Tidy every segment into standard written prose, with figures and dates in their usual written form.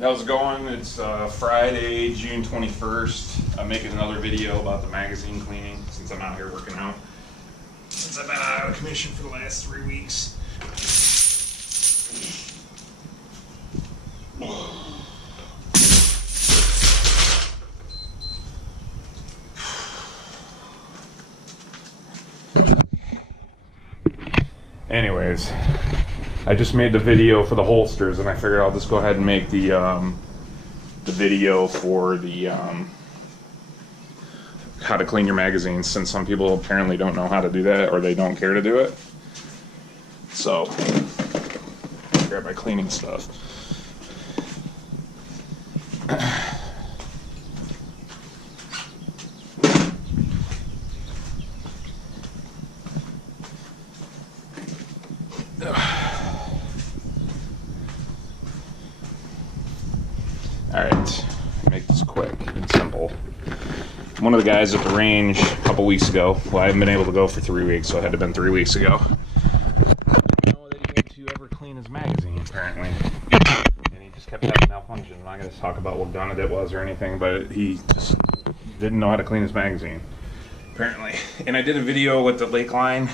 How's it going? It's Friday, June 21st. I'm making another video about the magazine cleaning since I'm out here working out. Since I've been out of commission for the last 3 weeks. Anyways, I just made the video for the holsters, and I figured I'll just go ahead and make the video for the how to clean your magazines, since some people apparently don't know how to do that, or they don't care to do it. So, grab my cleaning stuff. Alright, make this quick and simple. One of the guys at the range a couple weeks ago, well, I haven't been able to go for 3 weeks, so it had to have been 3 weeks ago. I didn't know that he had to ever clean his magazine, apparently. And he just kept having malfunction. I'm not going to talk about what gun it was or anything, but he just didn't know how to clean his magazine, apparently. And I did a video with the Lakeline,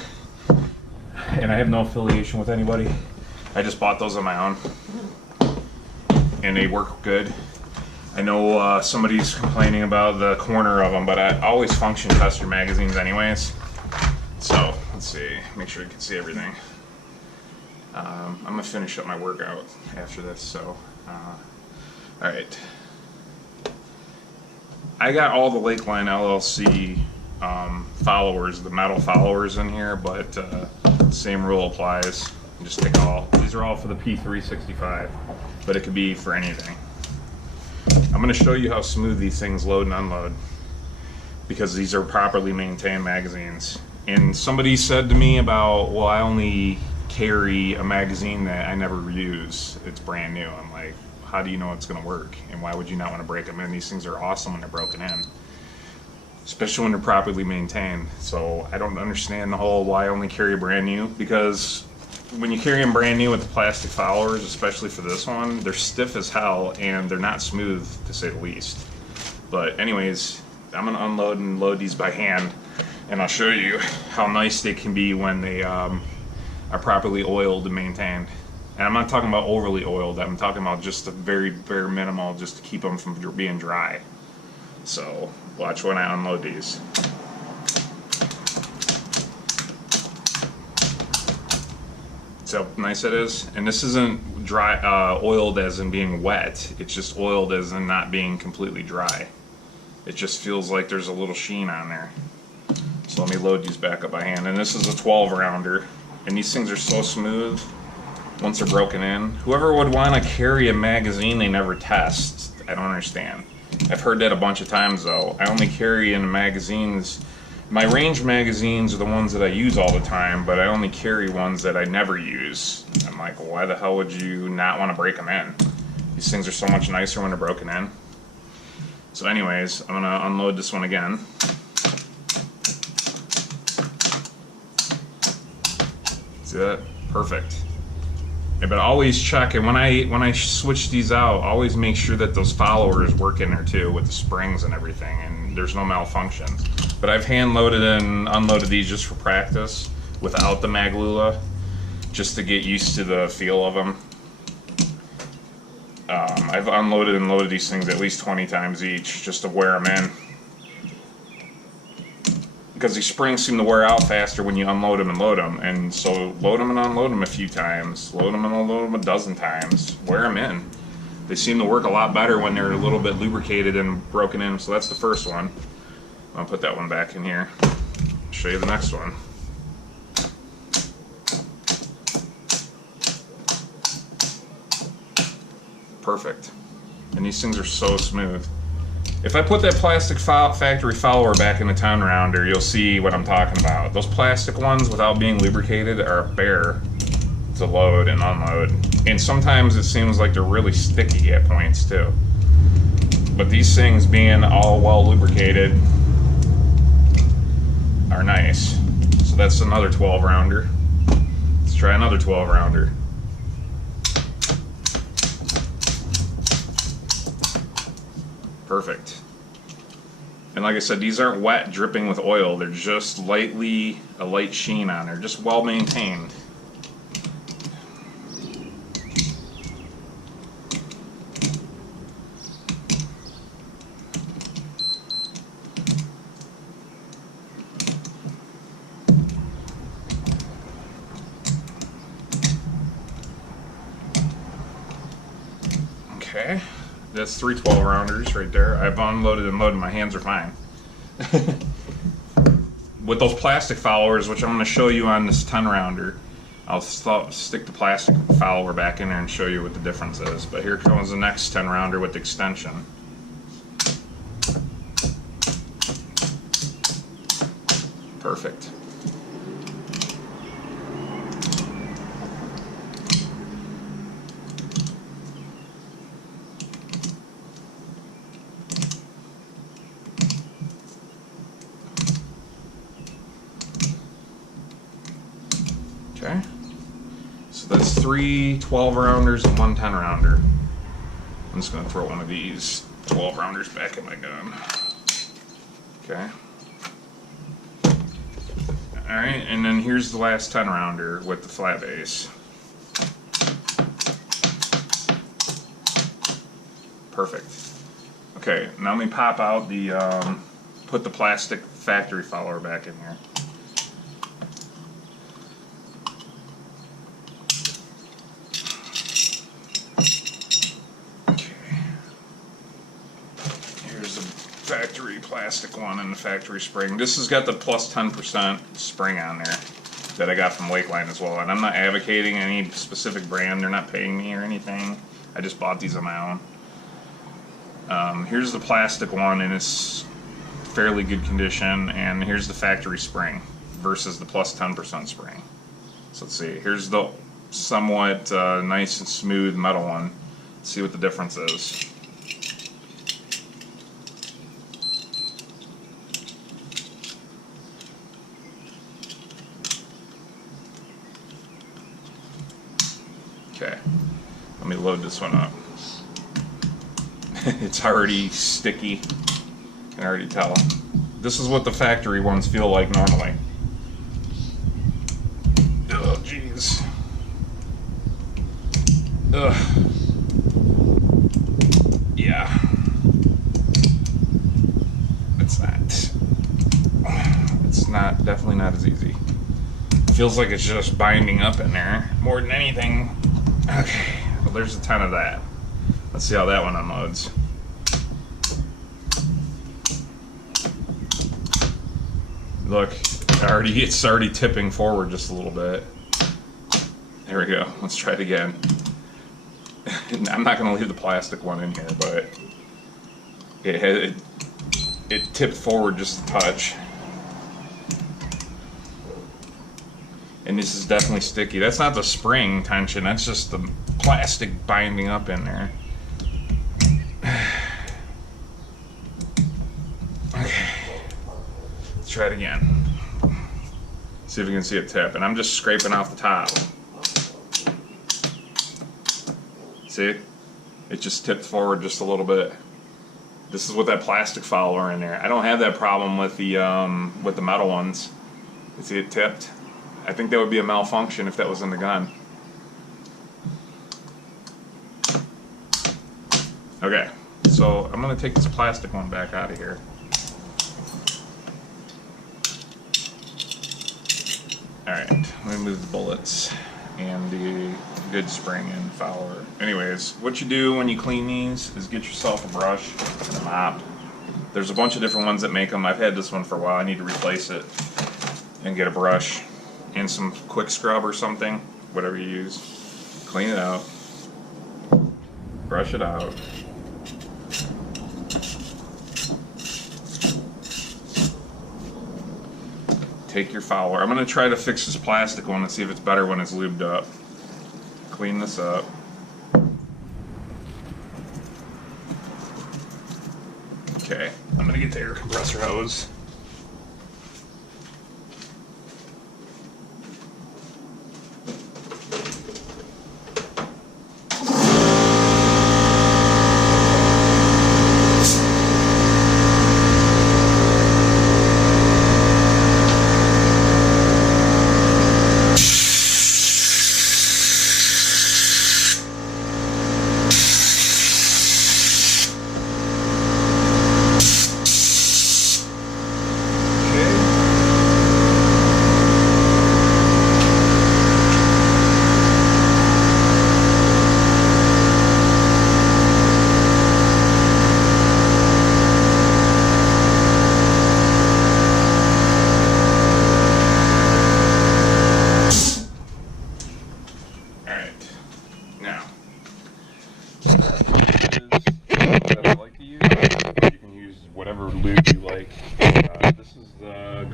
and I have no affiliation with anybody. I just bought those on my own, and they work good. I know somebody's complaining about the corner of them, but I always function test your magazines anyways. So, let's see, make sure you can see everything. I'm gonna finish up my workout after this, so, alright. I got all the Lakeline LLC followers, the metal followers in here, but same rule applies. Just take all. These are all for the P365, but it could be for anything. I'm going to show you how smooth these things load and unload, because these are properly maintained magazines. And somebody said to me about, well, I only carry a magazine that I never use. It's brand new. I'm like, how do you know it's going to work? And why would you not want to break them in? These things are awesome when they're broken in, especially when they're properly maintained. So I don't understand the whole why I only carry brand new, because when you carry them brand new with the plastic followers, especially for this one, they're stiff as hell and they're not smooth, to say the least. But anyways, I'm going to unload and load these by hand, and I'll show you how nice they can be when they are properly oiled and maintained. And I'm not talking about overly oiled, I'm talking about just a very, very minimal, just to keep them from being dry. So watch when I unload these. See how nice it is? And this isn't dry, oiled as in being wet. It's just oiled as in not being completely dry. It just feels like there's a little sheen on there. So let me load these back up by hand. And this is a 12 rounder. And these things are so smooth once they're broken in. Whoever would want to carry a magazine they never test, I don't understand. I've heard that a bunch of times though. I only carry in magazines. My range magazines are the ones that I use all the time, but I only carry ones that I never use. I'm like, well, why the hell would you not want to break them in? These things are so much nicer when they're broken in. So anyways, I'm going to unload this one again. See that? Perfect. Yeah, but always check, and when I switch these out, always make sure that those followers work in there too, with the springs and everything, and there's no malfunction. But I've hand loaded and unloaded these just for practice without the Maglula, just to get used to the feel of them. I've unloaded and loaded these things at least 20 times each just to wear them in, because these springs seem to wear out faster when you unload them and load them. And so load them and unload them a few times, load them and unload them a dozen times, wear them in. They seem to work a lot better when they're a little bit lubricated and broken in. So that's the first one. I'll put that one back in here. I'll show you the next one. Perfect. And these things are so smooth. If I put that plastic factory follower back in the 10 rounder, you'll see what I'm talking about. Those plastic ones, without being lubricated, are a bear to load and unload. And sometimes it seems like they're really sticky at points too. But these things, being all well lubricated, are nice. So that's another 12 rounder. Let's try another 12 rounder. Perfect. And like I said, these aren't wet, dripping with oil. They're just a light sheen on there, just well maintained. Okay, that's 3 12-rounders right there. I've unloaded and loaded, my hands are fine. With those plastic followers, which I'm going to show you on this 10-rounder, I'll stick the plastic follower back in there and show you what the difference is. But here comes the next 10-rounder with the extension. Perfect. Okay, so that's 3 12-rounders and 1 10-rounder. I'm just going to throw one of these 12-rounders back in my gun. Okay. Alright, and then here's the last 10-rounder with the flat base. Perfect. Okay, now let me pop out the, put the plastic factory follower back in here. Factory plastic one and the factory spring. This has got the plus 10% spring on there that I got from Lakeline as well. And I'm not advocating any specific brand. They're not paying me or anything. I just bought these on my own. Here's the plastic one, and it's fairly good condition. And here's the factory spring versus the plus 10% spring. So let's see. Here's the somewhat nice and smooth metal one. Let's see what the difference is. Okay, let me load this one up. It's already sticky, I can already tell. This is what the factory ones feel like normally. Oh, jeez. Ugh. Yeah. It's not, definitely not as easy. Feels like it's just binding up in there more than anything. Okay, well there's a ton of that. Let's see how that one unloads. Look, it's already tipping forward just a little bit. There we go. Let's try it again. I'm not going to leave the plastic one in here, but it tipped forward just a touch. And this is definitely sticky. That's not the spring tension, that's just the plastic binding up in there. Okay, let's try it again. See if we can see it tip. And I'm just scraping off the top. See? It just tipped forward just a little bit. This is with that plastic follower in there. I don't have that problem with the metal ones. You see it tipped? I think that would be a malfunction if that was in the gun. Okay, so I'm going to take this plastic one back out of here. Alright, let me move the bullets and the good spring and follower. Anyways, what you do when you clean these is get yourself a brush and a mop. There's a bunch of different ones that make them. I've had this one for a while. I need to replace it and get a brush and some quick scrub or something, whatever you use. Clean it out, brush it out. Take your follower. I'm going to try to fix this plastic one and see if it's better when it's lubed up. Clean this up. Okay, I'm going to get the air compressor hose.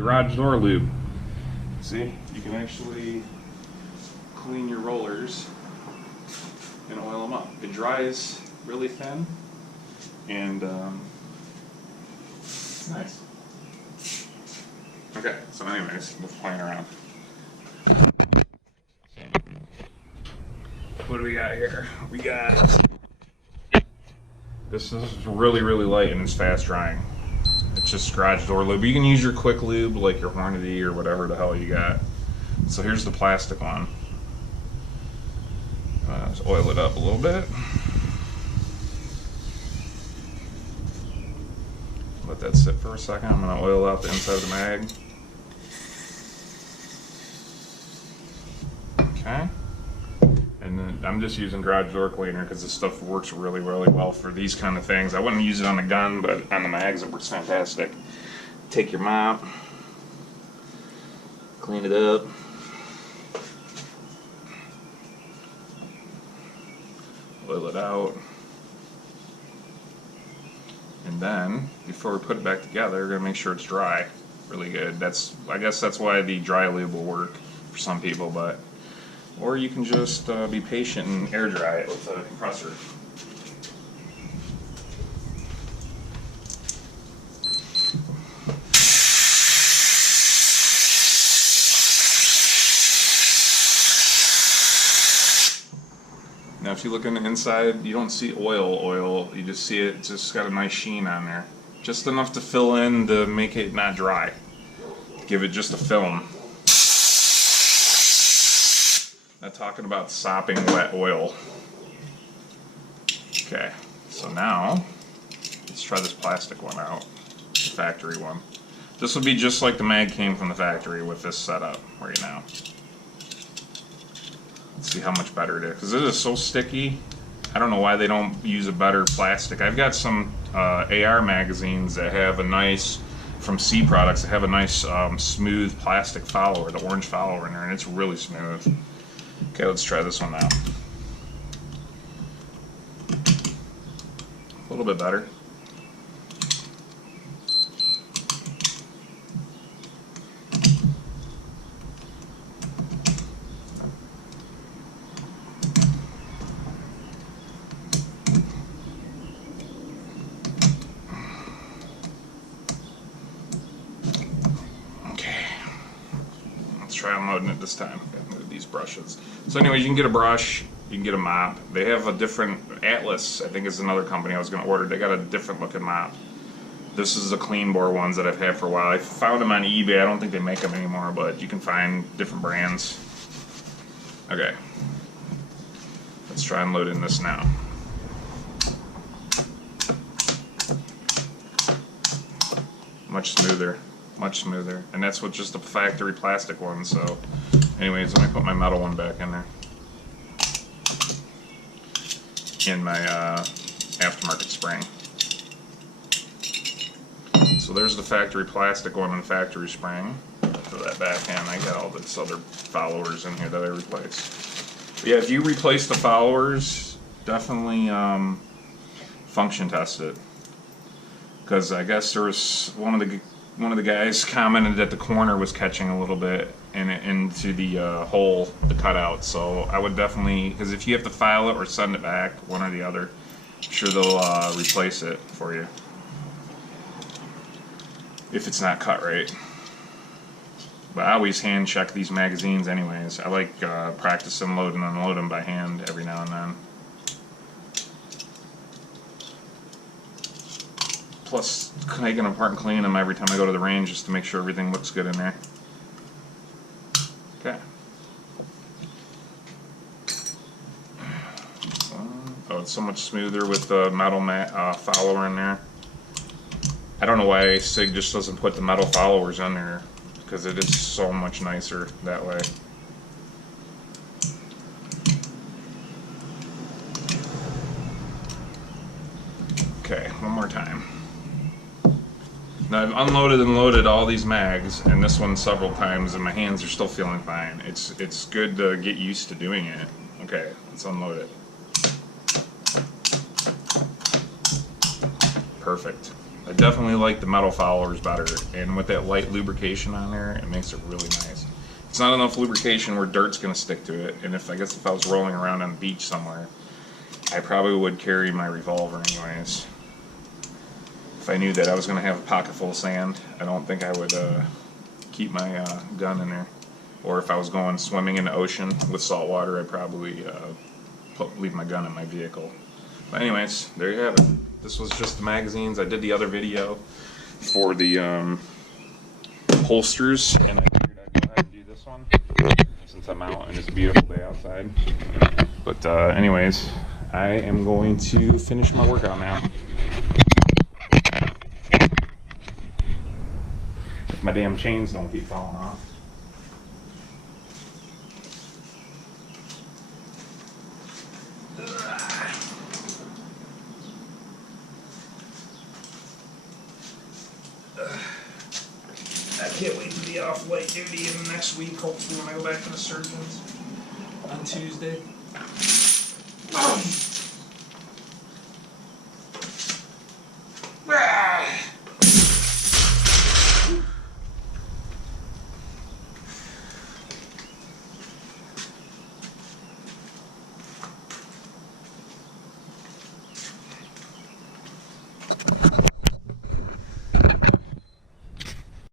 garage door lube. See, you can actually clean your rollers and oil them up. It dries really thin, and it's nice. Okay, so anyways, we're playing around. What do we got here? We got, this is really, really light and it's fast drying. It's just garage door lube. You can use your quick lube like your Hornady or whatever the hell you got. So here's the plastic one. Just oil it up a little bit. Let that sit for a second. I'm going to oil out the inside of the mag. Okay. And then I'm just using garage door cleaner because this stuff works really, really well for these kind of things. I wouldn't use it on the gun, but on the mags it works fantastic. Take your mop, clean it up. Oil it out. And then, before we put it back together, we're going to make sure it's dry really good. I guess that's why the dry lube will work for some people, but or you can just be patient and air dry it with a compressor. Now if you look on the inside, you don't see oil, you just see it's just got a nice sheen on there. Just enough to fill in to make it not dry. Give it just a film. Not talking about sopping wet oil. Okay, so now let's try this plastic one out, the factory one. This will be just like the mag came from the factory with this setup right now. Let's see how much better it is, because it is so sticky. I don't know why they don't use a better plastic. I've got some AR magazines that have a nice, from C Products, that have a nice smooth plastic follower, the orange follower in there, and it's really smooth. Okay, let's try this one out. A little bit better. Okay, let's try unloading it this time. Move these brushes. So anyways, you can get a brush, you can get a mop. They have a different, Atlas, I think is another company I was going to order. They got a different looking mop. This is the clean bore ones that I've had for a while. I found them on eBay. I don't think they make them anymore, but you can find different brands. Okay. Let's try unloading this now. Much smoother. Much smoother. And that's with just a factory plastic one, so anyways, let me put my metal one back in there. In my aftermarket spring. So there's the factory plastic one and factory spring. For that back end, I got all this other followers in here that I replaced. But yeah, if you replace the followers, definitely function test it. Because I guess there was one of the guys commented that the corner was catching a little bit into the hole, the cutout. So I would definitely, because if you have to file it or send it back, one or the other, I'm sure they'll replace it for you if it's not cut right. But I always hand check these magazines anyways. I like practicing load and unload them by hand every now and then. Plus taking them apart and cleaning them every time I go to the range just to make sure everything looks good in there. Okay. Oh, it's so much smoother with the metal follower in there. I don't know why SIG just doesn't put the metal followers in there, because it is so much nicer that way. Okay, one more time. Now I've unloaded and loaded all these mags, and this one several times, and my hands are still feeling fine. It's good to get used to doing it. Okay, let's unload it. Perfect. I definitely like the metal followers better, and with that light lubrication on there, it makes it really nice. It's not enough lubrication where dirt's going to stick to it, and I guess if I was rolling around on the beach somewhere, I probably would carry my revolver anyways. If I knew that I was going to have a pocket full of sand, I don't think I would keep my gun in there. Or if I was going swimming in the ocean with salt water, I'd probably leave my gun in my vehicle. But anyways, there you have it. This was just the magazines. I did the other video for the holsters, and I figured I'd go ahead and do this one since I'm out and it's a beautiful day outside. But anyways, I am going to finish my workout now. If my damn chains don't keep falling off. I can't wait to be off light duty in the next week, hopefully when I go back to the surgeons on Tuesday.